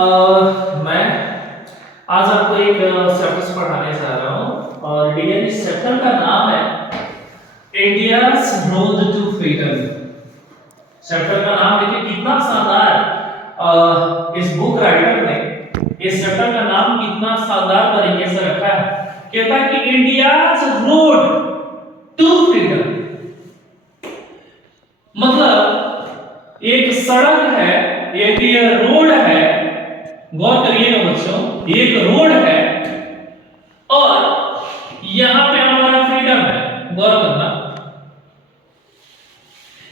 मैं आज आपको एक चैप्टर पढ़ाने जा रहा हूँ और डियर इस चैप्टर का नाम है India's road to freedom. Chapter का नाम देखिए कितना शानदार इस बुक राइटर ने इस चैप्टर का नाम कितना शानदार तरीके से रखा है। कहता है कि इंडियाज रोड टू फ्रीडम, मतलब एक सड़क है, एक ये रोड है, गौर करिएगा बच्चों, एक रोड है और यहां पे हमारा फ्रीडम है। गौर करना,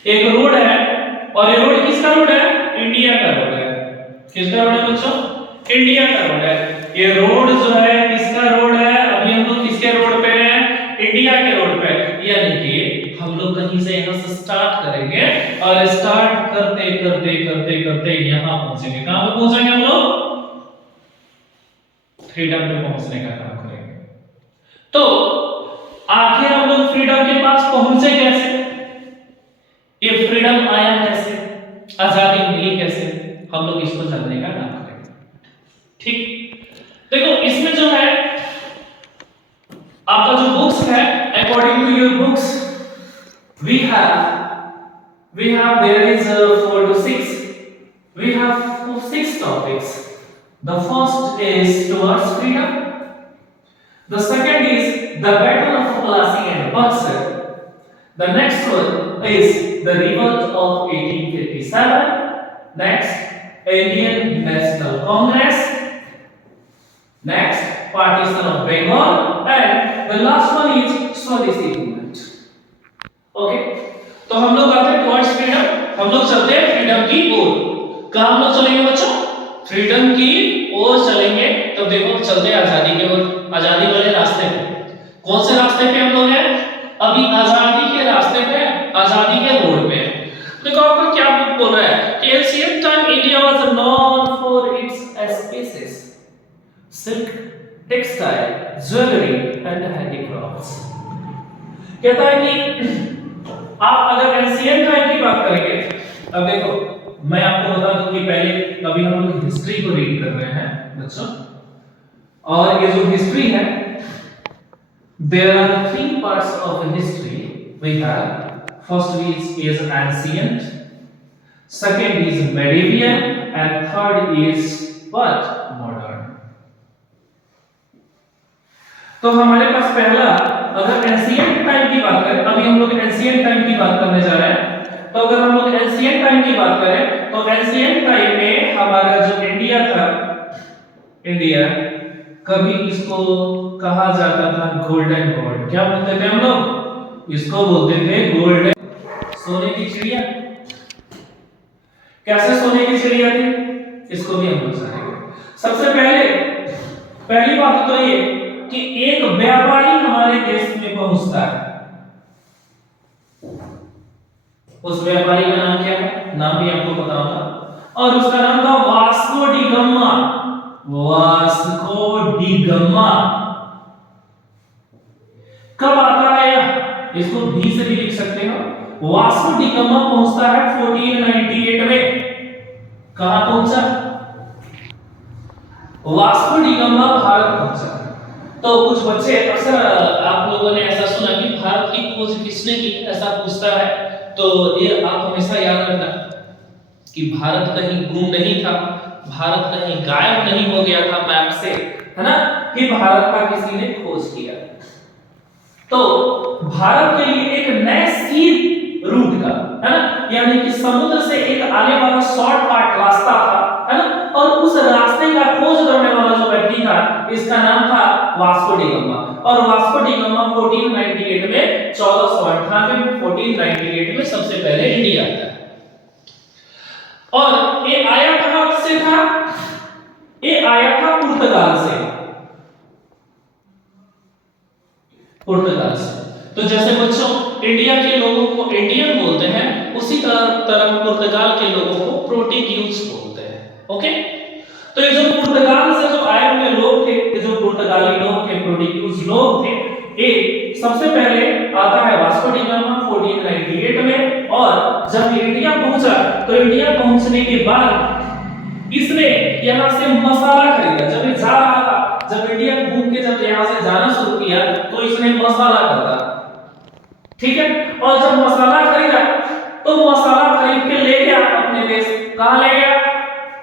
एक रोड है और ये रोड किसका रोड है? इंडिया का रोड है। किसका रोड है बच्चों? इंडिया का रोड है। ये रोड जो है किसका रोड है? अभी हम लोग किसके रोड पे हैं? इंडिया के रोड पे। यानी कि हम लोग कहीं से यहां से स्टार्ट करेंगे और स्टार्ट करते करते करते करते यहां पहुंचेंगे। कहां पे पहुंचेंगे हम लोग? फ्रीडम पे पहुंचने का काम करेंगे। तो आखिर हम लोग फ्रीडम के पास पहुंचे कैसे? ये फ्रीडम आया कैसे? आजादी मिली कैसे? हम लोग इसको जानने का काम करेंगे। ठीक, देखो इसमें जो है आपका जो बुक्स है, according to your books we have there is 4 to 6 we have 6 topics. The first is towards freedom, the second is the battle of Plassey and Buxar, the next one is the revolt of 1857, next Indian National Congress, next partition of Bengal, and the last one is Swadeshi movement. Okay, तो हम लोग आते हैं towards freedom, हम लोग चलते हैं freedom की ओर। कहां हम लोग चलेंगे बच्चों? फ्रीडम की ओर चलेंगे। तो देखो चलते हैं आजादी की ओर, आजादी वाले रास्ते पे। कौन से रास्ते पे हम लोग हैं? अभी आजादी के रास्ते पे, आजादी के रोड पे। देखो आपका क्या बुक बोल रहा है कि Asian time India was known for its spaces, silk, textile, jewellery and handicrafts. कहता है कि आप अगर एंशिएंट टाइम की बात करेंगे, अब देखो मैं आपको बता दूं कि पहले अभी हम लोग हिस्ट्री को रीड कर रहे हैं बच्चों, और ये जो हिस्ट्री है, there are 3 parts of history we have. First is ancient, second is medieval and third is what? Modern. तो हमारे पास पहला, अगर एंशिएंट टाइम की बात करें, अभी हम लोग एंशिएंट टाइम की बात करने जा रहे हैं, तो अगर हम लोग एंशिएंट टाइम की बात करें तो एंशिएंट टाइम में हमारा जो इंडिया था, इंडिया कभी इसको कहा जाता था गोल्डन गॉड। क्या बोलते थे हम लोग? इसको बोलते थे गोल्डन, सोने की चिड़िया। कैसे सोने की चिड़िया थी, इसको भी हम लोग जानेंगे। सबसे पहली बात तो ये कि एक व्यापारी हमारे देश में पहुंचता है, उस व्यापारी का नाम क्या है? नाम भी आपको पता होगा, और उसका नाम था Vasco D gamma. Vasco D gamma कब आता है? इसको भी से भी लिख सकते हो। वास्को डी गामा पहुंचता है 1498 में। कहां पहुंचा? वास्को डी गामा भारत पहुंचा। तो कुछ बच्चे अक्सर आप लोगों ने ऐसा सुना कि भारत की खोज किसने की, ऐसा पूछता है। तो ये आप हमेशा याद रखना कि भारत कहीं गुम नहीं था, भारत कहीं गायब नहीं हो गया था मैप से, है ना, कि भारत का किसी ने खोज किया। तो भारत के लिए एक नए सी रूट का, है ना, यानी कि समुद्र से एक आने वाला शॉर्टकट रास्ता था, है ना, और उस रास्ते का खोज करने वाला जो व्यक्ति था, इसका नाम था वास्को डी गामा। और वास्को डी गामा 1498 में 1498 में 1498 में सबसे पहले इंडिया आता है। और ये आया कहां से था? ये आया था पुर्तगाल से, पुर्तगाल से। तो जैसे बच्चों इंडिया के लोगों को इंडियन बोलते हैं, उसी तरह पुर्तगाल के लोगों को प्रोर्टुगीज बोलते हैं। ओके, तो ये जो पुर्तगाल से जो आए हुए लोग थे, ये जो पुर्तगाली लोग थे, प्रोर्टुगीज लोग थे, ये सबसे पहले आता है वास्को डी गामा 1498 में। और जब इंडिया पहुंचा तो इंडिया पहुंचने के बाद इसने यहाँ से मसाला खरीदा। जब ये जा रहा था, जब इंडिया घूम के जब यहाँ से जाना शुरू किया तो इसने मसाला खरीदा, ठीक है। और जब मसाला खरीदा तो मसाला खरीद के ले गया अपने देश। कहां ले गया?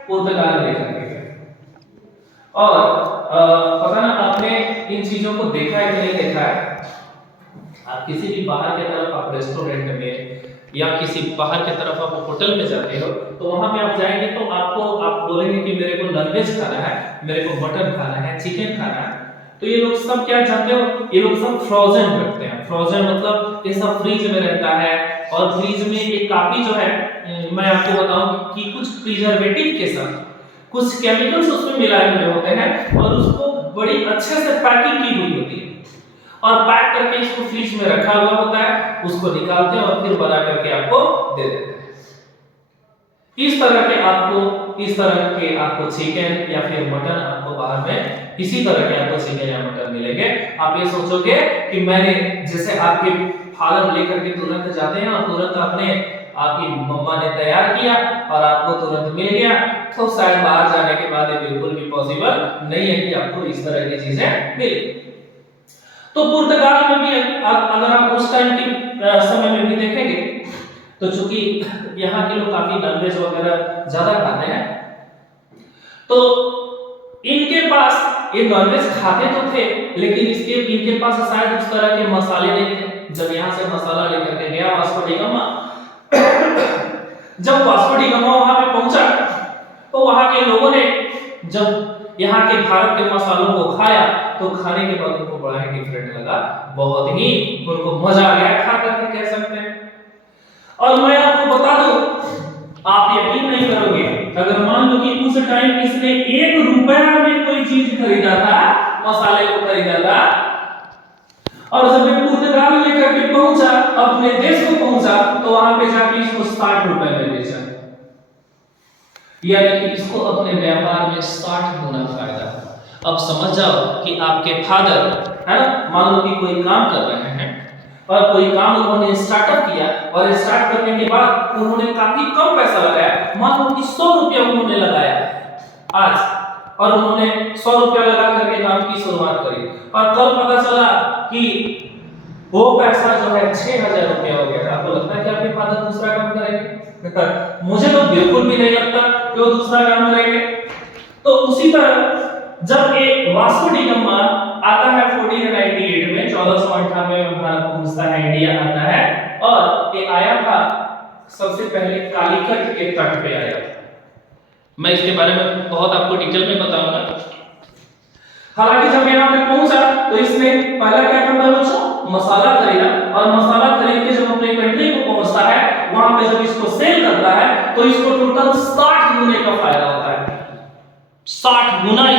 पुर्तगाल लेकर गया। और पता ना आपने इन चीजों को देखा है कि नहीं देखा है। आप किसी भी बाहर की तरफ आप रेस्टोरेंट में या किसी बाहर की तरफ आप होटल में जाते हो तो वहां पे आप जाएंगे तो आप बोलेंगे कि मेरे को नॉनवेज खाना है, मेरे को मटन खाना है, चिकन खाना है। तो ये लोग सब क्या जानते हो, ये लोग सब फ्रोजन रखते हैं। फ्रोजन मतलब ये सब फ्रीज में रहता है और फ्रीज में एक काफी जो है मैं आपको बताऊं कि कुछ प्रिजर्वेटिव के साथ कुछ केमिकल्स उसमें मिलाए हुए होते हैं और उसको बड़ी अच्छे से पैकिंग की हुई होती है और पैक करके इसको फ्रीज में रखा हुआ होता है। उसको निकालते हैं और फिर बना करके आपको दे देते हैं। इस तरह के आपको चिकन या फिर मटन आपको बाहर में इसी तरह के आपको चिकन या मटन मिलेंगे। आप ये सोचोगे कि मैंने जैसे आपके फादर लेकर के तुरंत जाते हैं और तुरंत आपकी मम्मा ने तैयार किया और आपको तुरंत मिल गया, तो शायद बाहर जाने के बाद ये बिल्कुल भी पॉसिबल नहीं है कि आपको इस तरह की चीजें मिले। तो पुर्तगाल में भी अगर आप उस टाइम के समय में भी देखेंगे तो चूंकि यहाँ के लोग काफी नॉनवेज वगैरह ज्यादा खाते हैं तो इनके पास ये नॉनवेज खाते तो थे लेकिन इनके पास शायद उस तरह के मसाले नहीं थे। जब यहाँ से मसाला लेकर के गया वास्को डी गामा, जब वास्को डी गामा वहां पे पहुंचा तो वहां के लोगों ने जब यहाँ के भारत के मसालों को खाया तो खाने के बाद उनको बड़ा ही डिफरेंट लगा, बहुत ही उनको मजा आ गया खा करके कह सकते हैं। और मैं आपको बता दूं, आप यकीन नहीं करोगे, अगर मान लो कि उस टाइम इसने 1 रुपया में कोई चीज खरीदा था, मसाले को खरीदा था और जब ये पुर्तगाल लेकर के पहुंचा, अपने देश को पहुंचा तो वहां पे जाके इसको 60 रुपए में बेचा, यानी कि इसको अपने व्यापार में 60 गुना फायदा। अब समझ जाओ कि आपके फादर है ना, मान लो कि कोई काम कर रहे हैं और कोई काम उन्होंने स्टार्टअप किया और स्टार्ट करने के बाद उन्होंने काफी कम पैसा लगाया, मान लो कि 100 रुपया उन्होंने लगाया आज और उन्होंने 100 रुपया लगा करके काम की शुरुआत करी और कल पता चला कि वो पैसा जो है 6000 रुपया हो गया। आपको लगता है कि आपके फादर दूसरा काम करेंगे? मुझे तो बिल्कुल भी नहीं लगता कि वो दूसरा काम करेंगे। तो उसी तरह जब एक वास्को डी गामा आता है 1498 में, 1498 में भारत पहुंचता है, इंडिया आता है और ये आया था सबसे पहले कालीकट के तट पे आया था। मैं इसके बारे में बहुत आपको डिटेल में बताऊंगा। हालांकि जब यहाँ पे पहुंचा तो इसने पहला क्या करता बच्चों, मसाला खरीदा और मसाला खरीद के जब अपने कंट्री को पहुंचता है वहां पे जब इसको सेल करता है तो इसको टोटल 60 गुने का फायदा होता है। 60 गुना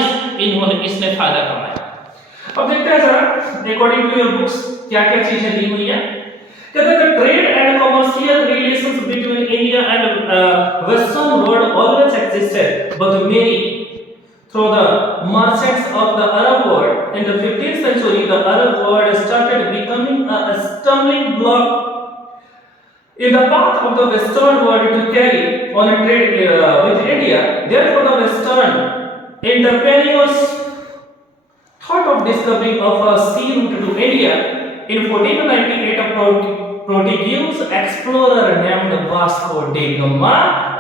इसने फायदा कमाया। अब देखते हैं जरा अकॉर्डिंग टू योर बुक्स क्या क्या चीजें दी हुई है। कहते हैं trade and commercial relations between India and western world always existed but मेरी through the merchants of the Arab world. In the 15th century, the Arab world started becoming a stumbling block in the path of the Western world to carry on a trade with India. Therefore, the Western entrepreneurs thought of discovering of a sea route to India. In 1498, a Portuguese explorer named Vasco da Gama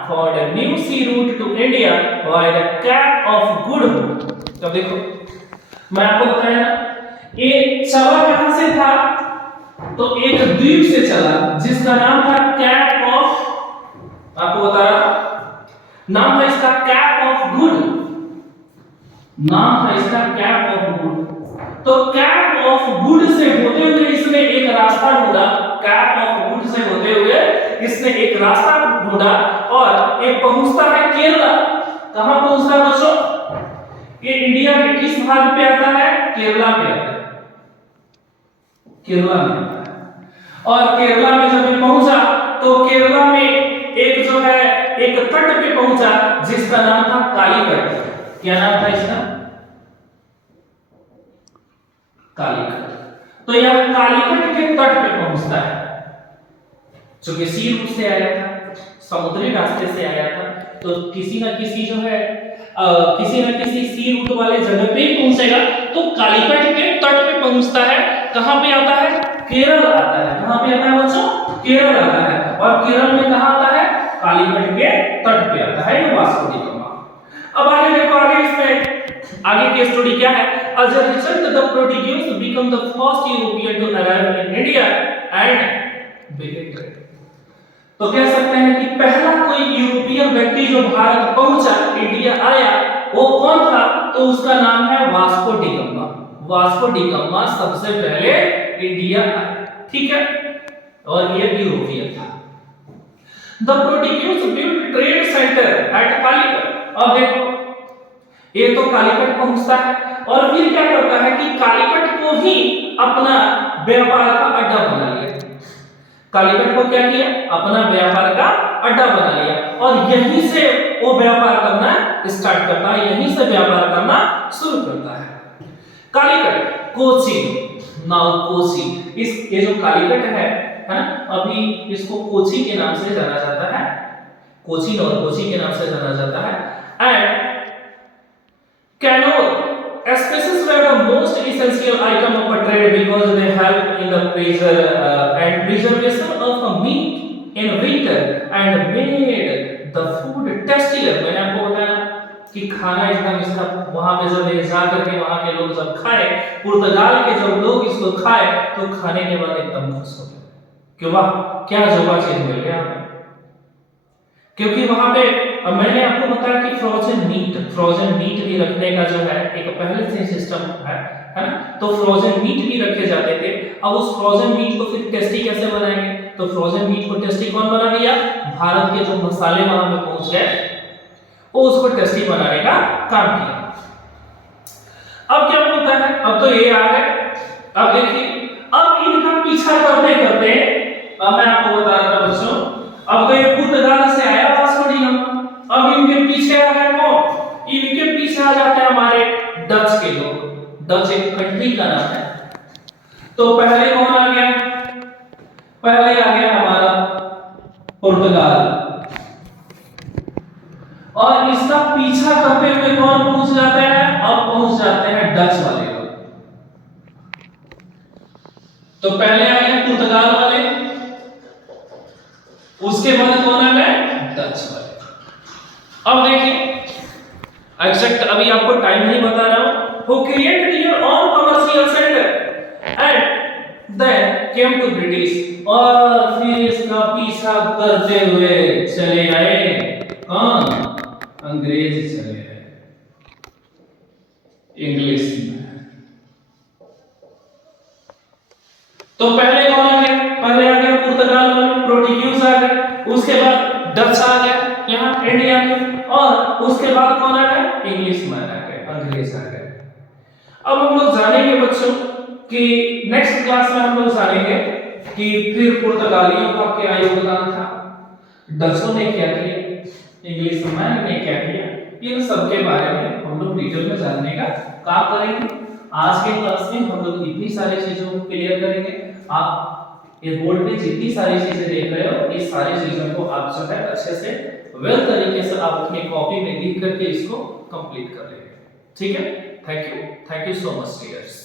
found a new sea route to India via the Cape of Good Hope. तो देखो मैं आपको बताया ना, ये चला कहां से था, तो एक द्वीप से चला जिसका नाम था कैप ऑफ, आपको बता रहा था नाम था इसका कैप ऑफ गुड, नाम था इसका कैप ऑफ गुड। तो कैप ऑफ गुड से होते हुए इसने एक रास्ता ढूंढा, कैप ऑफ गुड से होते हुए इसने एक रास्ता ढूंढा और ये पहुंचता है केरला। कहां पहुंचता है बच्चों, ये इंडिया के किस भाग पे आता है, केरला पे आता है, केरला में आता है। और केरला में जब ये पहुंचा तो केरला में एक जो है एक तट पे पहुंचा जिसका नाम था कालीकट। क्या नाम था इसका, कालीकट। तो यह कालीकट के तट पे पहुंचता है, चूंकि सी रूट से आया था, समुद्री रास्ते से आया था, तो किसी ना किसी जो है किसी न किसी सी रूट वाले जगह पे ही पहुंचेगा, तो कालीकट के तट पे पहुंचता है। कहां पे आता है? केरल आता है। कहां पे आता है बच्चों? केरल आता है। और केरल में कहां आता है? कालीकट के तट पे आता है ये वास्को डी गामा। अब आगे देखो, आगे इसमें आगे की स्टोरी क्या है? As a result, the Portuguese become the first European to arrive in India and begin trade. तो कह सकते हैं कि पहला कोई यूरोपियन व्यक्ति जो भारत पहुंचा, इंडिया आया, वो कौन था? तो उसका नाम है Vasco D gamma. Vasco D gamma सबसे पहले इंडिया आया, ठीक है, और ये यूरोपियन था। The Portuguese built trade center at Calicut। अब देखो, ये तो कालीकट पहुंचता है और फिर क्या करता है कि कालीकट को ही अपना व्यापार का अड्डा बना लिया। कालीकट को क्या किया? अपना व्यापार का अड्डा बना लिया और यहीं से वो व्यापार करना स्टार्ट करता है, यहीं से व्यापार करना शुरू करता है। कालीकट, कोची, नाउ कोची, इस ये जो कालीकट है ना, अभी इसको कोची के नाम से जाना जाता है, कोचीन और कोची के नाम से जाना जाता है। And Canoe, species were the most essential item of a trade because they help in the preservation of a meat in winter and made the food tastier। मैंने आपको बताया कि खाना एकदम इसका वहां पे जब ले जाकर के वहां के लोग जब खाए, पुर्तगाल के जब लोग इसको खाए तो खाने के बाद एकदम खुश हो गए कि वाह क्या जोबा चीज मिल गया हमें। क्योंकि वहां पे मैंने आपको बताया कि फ्रोजन मीट भी रखने का जो है एक पहले से सिस्टम है ना, तो फ्रोजन मीट भी रखे जाते थे। अब उस फ्रोजन मीट को फिर टेस्टी कैसे बनाएंगे? तो फ्रोजन मीट को टेस्टी कौन बना दिया? भारत के जो मसाले वहां पे पहुंच गए, वो उसको टेस्टी बनाने का काम किया। अब क्या होता है? अब तो ये आ गए, अब देखिए, अब इनका पीछा करते करते, अब मैं आपको बता रहा था बच्चों, अब तो ये पुर्तगाल से आया वास्को डी गामा, अब इनके पीछे आ गए कौन? इनके पीछे आ जाते हैं हमारे डच के लोग। डच एक कंट्री का नाम है। तो पहले कौन आ गया? पहले आ गया हमारा पुर्तगाल, और इसका पीछा करते हुए कौन पहुंच जाते हैं? अब पहुंच जाते हैं डच वाले लोग। तो पहले आ गए पुर्तगाल वाले, उसके बाद कौन आ गए? डच वाले। अब देखिए, एग्जैक्ट अभी आपको टाइम नहीं बता रहा हूं। Who created your own commercial center and then came to British। और फिर इसका पीछा करते हुए चले आए कौन? अंग्रेज चले आए, इंग्लिश में। तो पहले कौन आ गया? पहले आ गया पुर्तगाल वाले, पोर्टुगीज आ गए, उसके बाद डच आ गए यहाँ इंडिया में, और उसके बाद कौन आ गए? इंग्लिश मैन आ गए, अंग्रेज आ गए। अब हम लोग जानेंगे बच्चों कि नेक्स्ट क्लास में हम लोग जानेंगे कि फिर पुर्तगालियों का क्या योगदान था, डचों ने क्या किया, इंग्लिश मैन ने क्या किया, इन सब के बारे में हम लोग डिटेल में जानने का काम करेंगे। आज के क्लास में हम लोग इतनी सारी चीजों को क्लियर करेंगे। आप ये बोर्ड पे जितनी सारी चीजें देख रहे हो, इस सारी चीजों को आप जो है अच्छे से वेल तरीके से आप अपनी कॉपी में लिख करके इसको कंप्लीट कर लेंगे। ठीक है, thank you so much dears.